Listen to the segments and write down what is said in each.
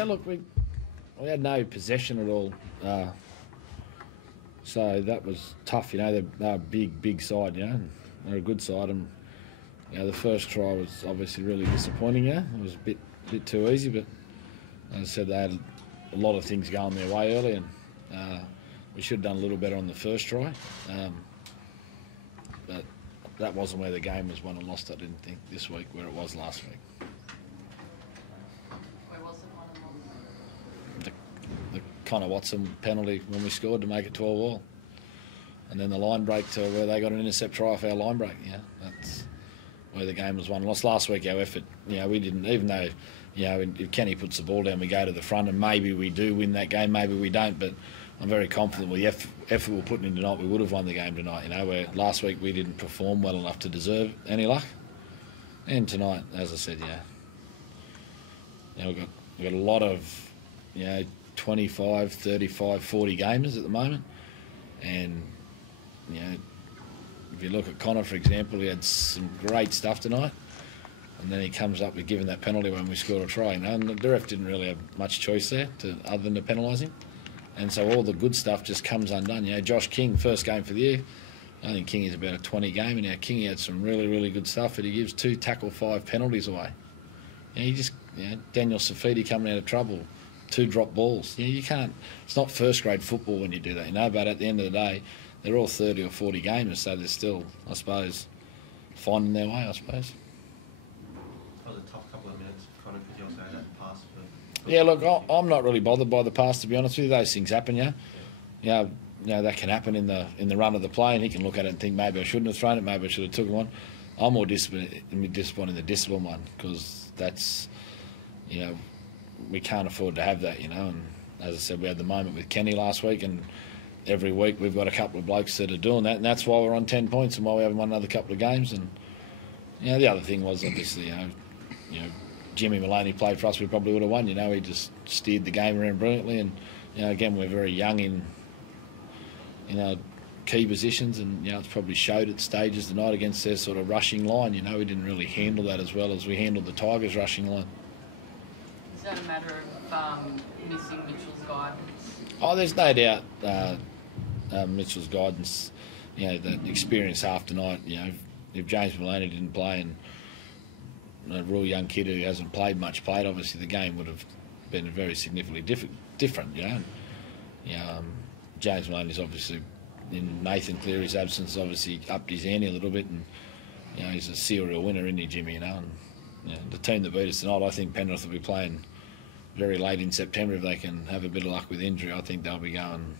Yeah, look, we had no possession at all, so that was tough. They're a big side. They're a good side, and the first try was obviously really disappointing. It was a bit too easy, but as I said, they had a lot of things going their way early, and we should have done a little better on the first try. But that wasn't where the game was won and lost, I didn't think, this week, where it was last week. Where was it won and lost? The Connor Watson penalty when we scored to make it 12-all. And then the line break to where they got an intercept try off our line break. That's where the game was won and lost. Last week, our effort, we didn't, even though, if Kenny puts the ball down, we go to the front, and maybe we do win that game, maybe we don't, but I'm very confident with the effort we're putting in tonight, we would have won the game tonight, where last week we didn't perform well enough to deserve any luck. And tonight, as I said, we've got a lot of, 25, 35, 40 gamers at the moment. And, if you look at Connor, for example, he had some great stuff tonight. And then he comes up with giving that penalty when we scored a try. And the ref didn't really have much choice there other than to penalise him. And so all the good stuff just comes undone. Josh King, first game for the year. I think King is about a 20 game, and now King had some really, really good stuff, but he gives 2 tackle 5 penalties away. Daniel Safidi coming out of trouble, 2 drop balls. You can't. It's not first grade football when you do that, But at the end of the day, they're all 30 or 40 gamers, so they're still, I suppose, finding their way. I suppose. That was a tough couple of minutes, Connor, because you also had that pass. Yeah, look, I'm not really bothered by the pass, to be honest with you. Those things happen, that can happen in the run of the play, and he can look at it and think maybe I shouldn't have thrown it, maybe I should have took it on. I'm more disappointed in the discipline one, because that's, we can't afford to have that, And as I said, we had the moment with Kenny last week, and every week we've got a couple of blokes that are doing that, and that's why we're on 10 points and why we haven't won another couple of games. And the other thing was obviously, Jimmy Maloney played for us, we probably would have won. He just steered the game around brilliantly, and again, we're very young in key positions, and it's probably showed at stages tonight against their sort of rushing line. We didn't really handle that as well as we handled the Tigers' rushing line. Is that a matter of missing Mitchell's guidance? Oh, there's no doubt Mitchell's guidance. The experience half tonight. If James Maloney didn't play and a real young kid who hasn't played much played, obviously the game would have been very significantly different. James Maloney's obviously, in Nathan Cleary's absence, obviously upped his ante a little bit, and he's a serial winner, isn't he, Jimmy? And the team that beat us tonight, I think Penrith will be playing very late in September. If they can have a bit of luck with injury, I think they'll be going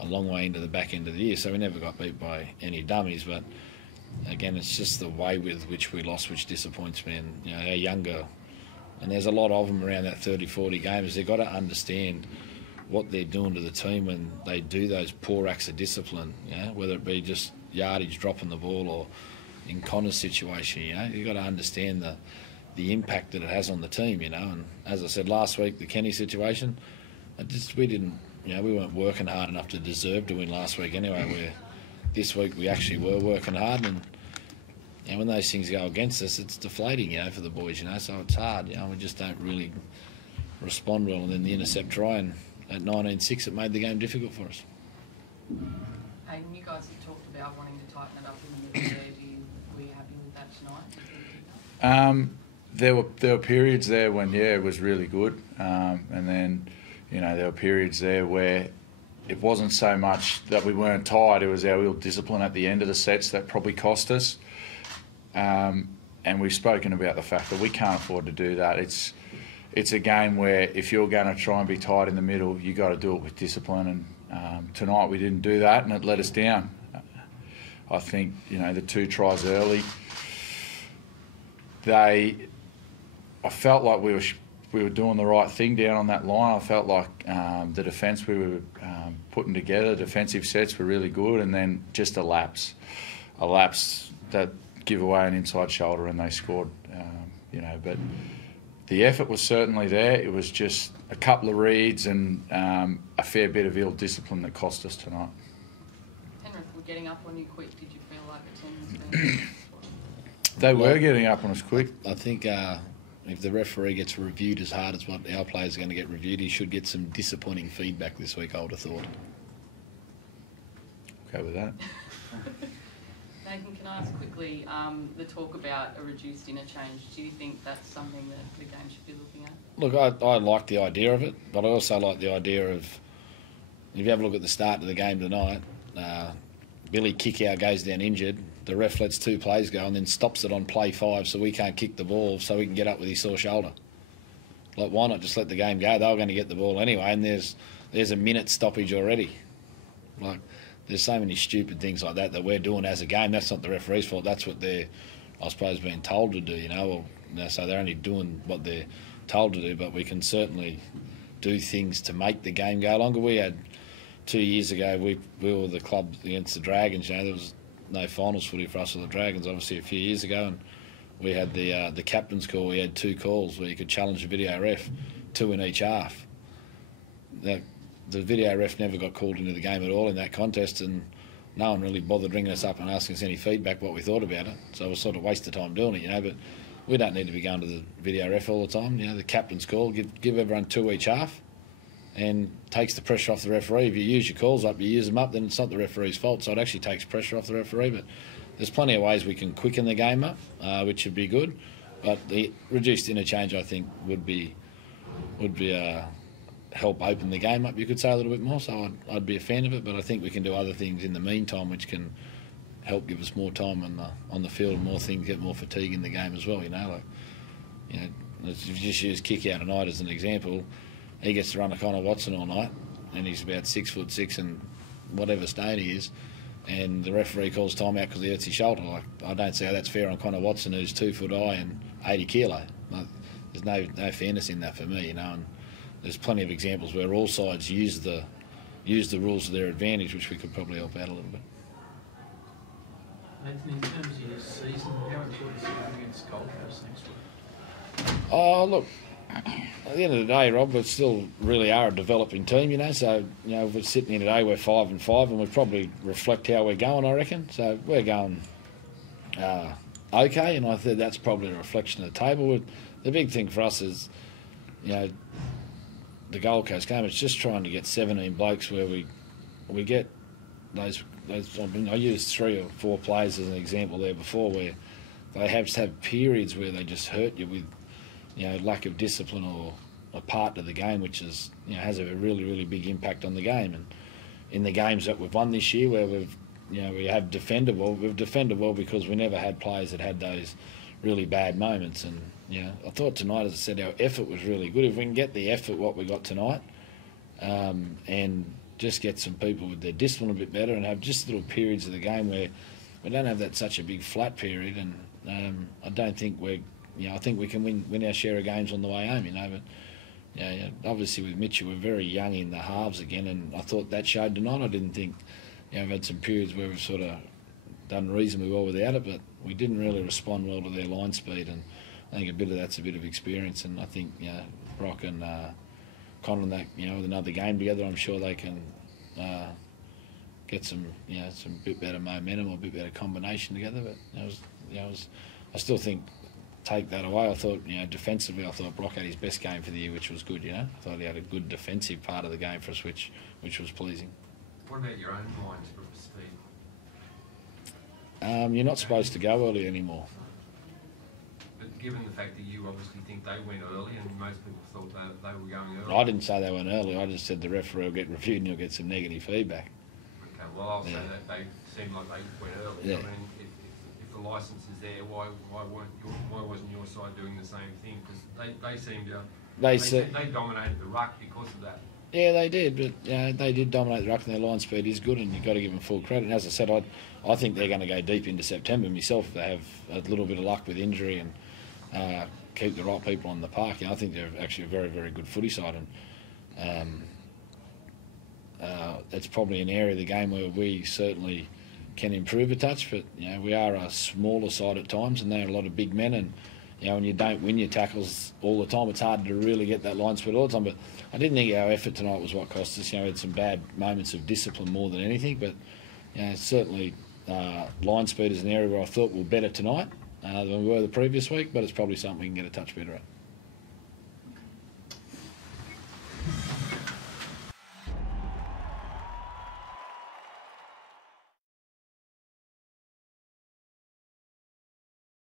a long way into the back end of the year. So we never got beat by any dummies, but again, it's just the way with which we lost which disappoints me. And our younger, and there's a lot of them around that 30, 40 gamers, they've got to understand what they're doing to the team when they do those poor acts of discipline, whether it be just yardage, dropping the ball, or in Connor's situation, you've got to understand the impact that it has on the team, And as I said last week, the Kenny situation, we weren't working hard enough to deserve to win last week anyway. Where this week we actually were working hard, and when those things go against us, it's deflating, for the boys, So it's hard, we just don't really respond well. And then the intercept try, and at 19-6, it made the game difficult for us. Hey, you guys have talked about wanting to tighten it up in the third. Were you happy with that tonight? There were periods there when it was really good, and then there were periods there where it wasn't so much that we weren't tired; it was our real discipline at the end of the sets that probably cost us. And we've spoken about the fact that we can't afford to do that. It's a game where if you're going to try and be tight in the middle, you got to do it with discipline. And tonight we didn't do that, and it let us down. I think the 2 tries early, I felt like we were doing the right thing down on that line. I felt like the defence we were putting together, defensive sets were really good, and then just a lapse that give away an inside shoulder, and they scored. But the effort was certainly there. It was just a couple of reads and a fair bit of ill discipline that cost us tonight. Penrith were getting up on you quick. Did you feel like the team was being... They were getting up on us quick. I think if the referee gets reviewed as hard as what our players are going to get reviewed, he should get some disappointing feedback this week, I would have thought. Okay with that. Nathan, can I ask quickly, the talk about a reduced interchange, do you think that's something that the game should be looking at? Look, I like the idea of it, but I also like the idea of, if you have a look at the start of the game tonight, Billy Kickout goes down injured, the ref lets 2 plays go and then stops it on play 5 so we can't kick the ball so we can get up with his sore shoulder. Like, why not just let the game go? They were going to get the ball anyway, and there's a minute stoppage already. Like, there's so many stupid things like that we're doing as a game. That's not the referee's fault. That's what they're, I suppose, being told to do, you know. So they're only doing what they're told to do, but we can certainly do things to make the game go longer. We had 2 years ago, we were the club against the Dragons. You know, there was no finals footy for us with the Dragons, obviously, a few years ago, and we had the captain's call. We had 2 calls where you could challenge the video ref, 2 in each half. The video ref never got called into the game at all in that contest, and no one really bothered ringing us up and asking us any feedback what we thought about it. So it was sort of a waste of time doing it, you know. But we don't need to be going to the video ref all the time. You know, the captain's call, give everyone 2 each half, and takes the pressure off the referee. If you use your calls up, you use them up, then it's not the referee's fault. So it actually takes pressure off the referee. But there's plenty of ways we can quicken the game up, which would be good. But the reduced interchange, I think, would be help open the game up, you could say, a little bit more. So I'd be a fan of it, but I think we can do other things in the meantime which can help give us more time on the field, more things, get more fatigue in the game as well, you know. Like, you know, if you just use kick out tonight as an example, he gets to run a Connor Watson all night, and he's about 6'6" and whatever state he is, and the referee calls time out because he hurts his shoulder. Like, I don't see how that's fair on Connor Watson, who's 2 foot high and 80 kilo. Like, there's no fairness in that for me, you know. And there's plenty of examples where all sides use the rules to their advantage, which we could probably help out a little bit. Nathan, in terms of your season, how important is it going against Gold Coast next week? Oh, look, at the end of the day, Rob, we still really are a developing team, you know. So, you know, if we're sitting here today, we're 5-5, and we probably reflect how we're going, I reckon. So we're going okay, and I think that's probably a reflection of the table. The big thing for us is, you know, the Gold Coast game, it's just trying to get 17 blokes where we get those. I mean, I used 3 or 4 players as an example there before, where they have periods where they just hurt you with, you know, lack of discipline or a part of the game, which is, you know, has a really, really big impact on the game. And in the games that we've won this year, where we have defended well, we've defended well because we never had players that had those really bad moments. And, you know, I thought tonight, as I said, our effort was really good. If we can get the effort what we got tonight, and just get some people with their discipline a bit better, and have just little periods of the game where we don't have that such a big flat period, and I don't think I think we can win our share of games on the way home, you know. But yeah, obviously with Mitchell, we're very young in the halves again, and I thought that showed tonight. I didn't think, you know, we've had some periods where we've sort of done reasonably well without it, but we didn't really respond well to their line speed, and I think a bit of that's a bit of experience. And I think, you know, Brock and Connor and that, you know, with another game together, I'm sure they can get some, you know, some bit better momentum or a bit better combination together. But I still think, take that away, I thought, you know, defensively, I thought Brock had his best game for the year, which was good, you know. I thought he had a good defensive part of the game for us, which was pleasing. What about your own lines for speed? You're not supposed to go early anymore. But given the fact that you obviously think they went early, and most people thought they were going early. I didn't say they went early. I just said the referee will get reviewed and you'll get some negative feedback. Okay, well, I'll say that they seemed like they went early. Yeah. I mean, if the licence is there, why wasn't your side doing the same thing? Because they seemed to they dominated the ruck because of that. Yeah, they did, but you know, they did dominate the ruck, and their line speed is good, and you've got to give them full credit. And as I said, I think they're going to go deep into September myself. They have a little bit of luck with injury and keep the right people on the park. You know, I think they're actually a very, very good footy side, and it's probably an area of the game where we certainly can improve a touch. But you know, we are a smaller side at times, and they're a lot of big men, and you know, when you don't win your tackles all the time, it's hard to really get that line speed all the time. But I didn't think our effort tonight was what cost us. You know, we had some bad moments of discipline more than anything. But you know, certainly line speed is an area where I thought we were better tonight than we were the previous week. But it's probably something we can get a touch better at.